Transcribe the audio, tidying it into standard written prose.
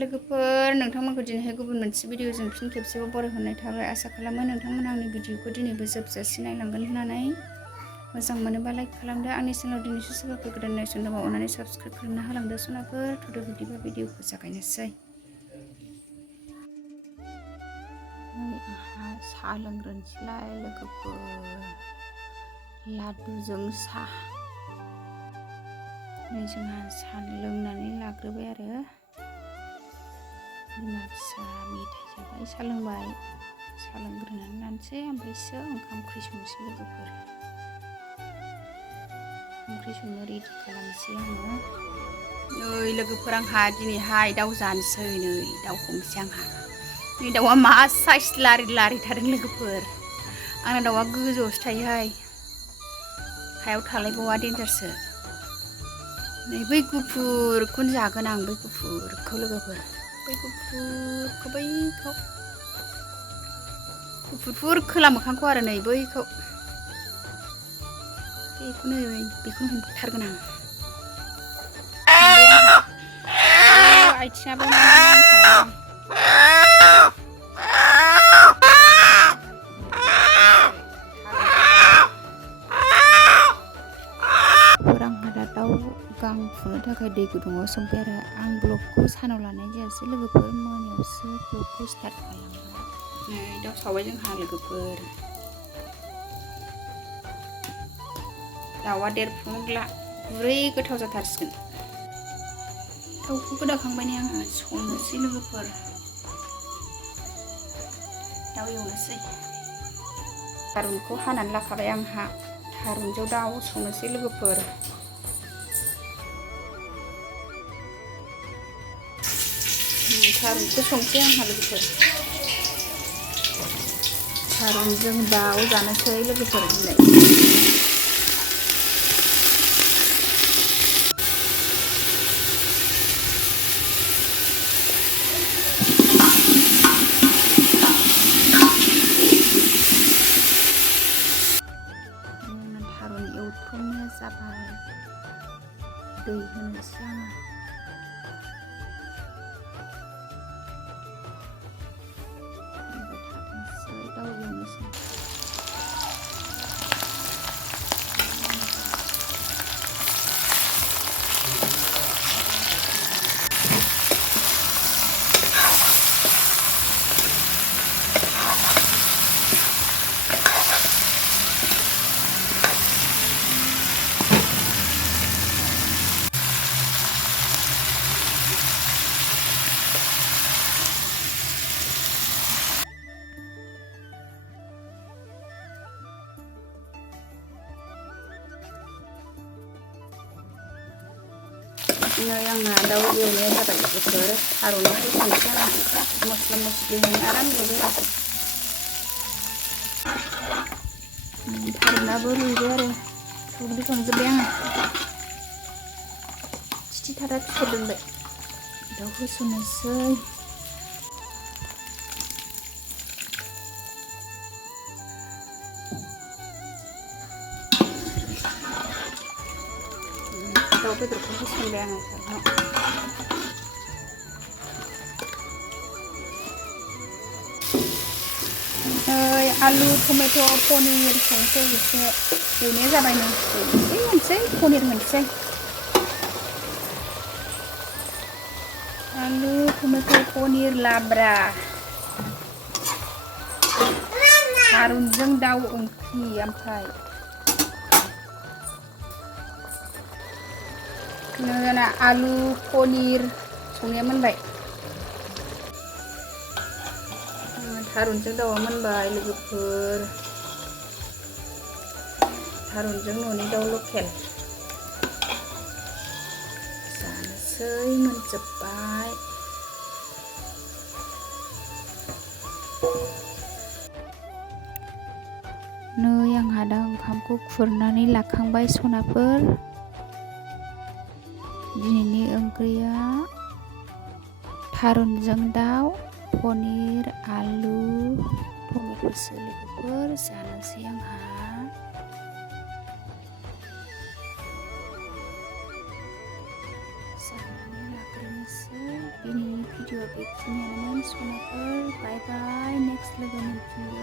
लोगोफोर नोंथांमोनखौ दिनैहाय गुबुन मोनसे भिडिअजों फिन खेबसेबाव बरायहरनाय थाबाय। आसा खालामो नोंथांमोना आंनि भिडिअखौ दिनैबो जोबजासे नायलांगोन होननानै। मोजां मोनोबा लाइक खालामदो। आंनि चेनेलाव दिनैसो सोरबाफोर गोदान नायसन दङ अननानै साबस्क्राइब खालामना होलांदो सनाफोर। थुदो बिदिबा भिडिअखौ जागायनोसै। आंहा साहा लोंग्रोनोसैलाय लोगोफोर, लादुजों साहा। नै जोंहा साहा लोंनानै लाग्रोबाय आरो बिमा फिसा मेथाइ जाबाय, साहा लोंबाय। साहा लोंग्रोनानै लानोसै ओमफ्रायसो ओंखाम ओंख्रि संनोसै लोगोफोर। ओंख्रि संनो रेडि खालामनोसै आङो। नै लोगोफोर आंहा दिनैहाय दाउ जानोसै। नै दाउ हमनोसै आंहा। नै दाउआ मा साइस लारि लारि थादों लोगोफोर। आंना दाउआ गोजौआवसो थायोहाय, हायाव थालायबावा देन्जारसो। नै बै गुफुरखौनो जागोन आं, बै गुफुरखौ लोगोफोर। बै गुफुरखौ गुफुर खोला मोखांखौ आरो नै बैखौ बेखौनो हमथारगोन आं। आथिङाबो आंहा दा दाउ गां फुनो थाखाय दै गुदुङाव सोमबाय आरो आं ब्लगखौ सानाव लानाय जायासै लोगोफोर, मोनायावसो ब्लगखौ स्टार्ट खालामबाय। नै दाउ सावबाय जोंहा लोगोफोर। दाउआ देरफुंला गुरै गोथाव जाथारसिगोन। दाउखौ गोदाखांबाय आङो, संनोसै लोगोफोर। दाउ एवनोसै। थारुनखौ हानानै लाखाबाय आंहा। थारुनजों दाउ संनोसै लोगोफोर। थारुनखौ संसै आंहा लोगोफोर। थारुनजों दाउ जानोसै लोगोफोर दिनै। थारुन एवथ्रमनाया जाबाय, दै होनोसै आङो। दाउ एवनोसै। नै आंना दाउ एवनाया जाबाय लोगोफोर। थारुनाव होसननोसै आं, मस्ला मस्लि होनानै आराम एवबाय आरो। थारुनाबो रुइबाय आरो रुग्लिखांजोब्बाय आङो। थिथि थारा फिथर दोनबाय। दाउ होसननोसै। दाउ बेदरखौ होसनबाय आङो थारुनाव। नै आलु टमेट' पनिर संसै एसे। एवनाया जाबाय नै एसे होनसै, पनिर होनसै। आलु टमेट' पनिर लाब्रा। थारुनजों दाउ ओंख्रि ओमफ्राय जोंना आलु पनिर संनाया मोनबाय। थारुनजों दाउआ मोनबाय लोगोफोर। थारुनजों न'नि दाउ लकेल जानोसै। मोनजोब्बाय। नै आंहा दा ओंखामखौ खुरनानै लाखांबाय सनाफोर। दिनैनि ओंख्रिया थारुनजों दाउ, पनिर, आलु, टमेट'सो लोगोफोर। जानोसै आंहा। जानानै लाग्रोनोसै। दिनैनि भिडिअ बेखिनियानोमोन सनाफोर बाय बाय नेक्स्ट लोगो मोनफिनगोन